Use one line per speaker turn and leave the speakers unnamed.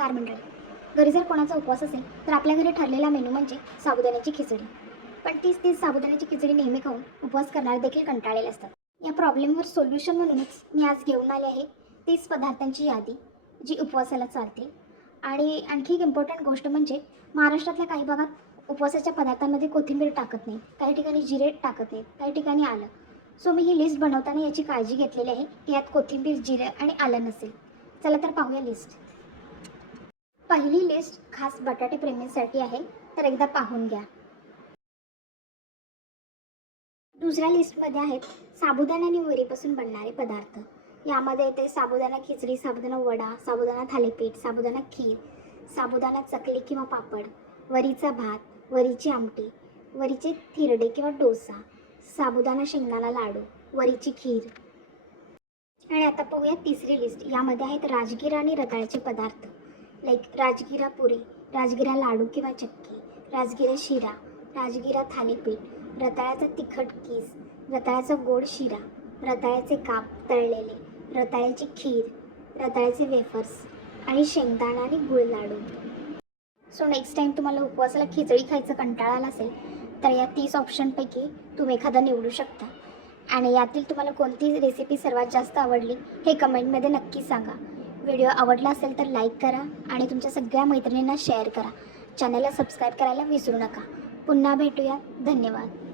नमस्कार मंडळी. घरी जर कोणाचा उपवास असेल तर आपल्या घरी ठरलेला मेनू म्हणजे साबुदाण्याची खिचडी. पण तीच तीच साबुदाण्याची खिचडी नेहमी खाऊन उपवास करणारे देखील कंटाळलेले असतात. या प्रॉब्लेमवर सोल्युशन म्हणूनच मी आज घेऊन आले आहे तीस पदार्थांची यादी जी उपवासाला चालते आणि आणखी एक इम्पॉर्टंट गोष्ट म्हणजे महाराष्ट्रातल्या काही भागात उपवासाच्या पदार्थांमध्ये कोथिंबीर टाकत नाही काही ठिकाणी जिरे टाकत नाहीत. काही ठिकाणी आलं. सो मी ही लिस्ट बनवताना याची काळजी घेतलेली आहे की यात कोथिंबीर जिरे आणि आलं नसेल. चला तर पाहूया लिस्ट पहिली लिस्ट खास बटाटे प्रेमींसाठी आहे तर एकदा पाहून घ्या. दुसऱ्या लिस्टमध्ये आहेत साबुदाणा आणि वरीपासून बनणारे पदार्थ. यामध्ये येते साबुदाणा खिचडी साबुदाणा वडा साबुदाणा थालीपीठ साबुदाणा खीर साबुदाणा चकली किंवा पापड वरीचा भात वरीची आमटी वरीचे थिरडे किंवा डोसा साबुदाणा शेंगदाणा लाडू वरीची खीर. आणि आता पाहूया तिसरी लिस्ट यामध्ये आहेत राजगिरा आणि रताळ्याचे पदार्थ. लाईक राजगिरा पुरी राजगिरा लाडू किंवा चक्की राजगिरा शिरा राजगिरा थालीपीठ रताळ्याचा तिखट कीस रताळ्याचा गोड शिरा रताळ्याचे काप तळलेले रताळ्याची खीर रताळ्याचे वेफर्स आणि शेंगदाणा आणि गुळ लाडू. सो नेक्स्ट टाईम तुम्हाला उपवासाला खिचडी खायचं कंटाळा आला असेल तर या तीस ऑप्शनपैकी तुम्ही एखादा निवडू शकता. आणि यातील तुम्हाला कोणती रेसिपी सर्वात जास्त आवडली हे कमेंटमध्ये नक्की सांगा. व्हिडिओ आवडला असेल तर लाईक करा आणि तुमच्या सगळ्या मैत्रिणींना शेअर करा. चॅनलला सबस्क्राईब करायला विसरू नका. पुन्हा भेटूया. धन्यवाद.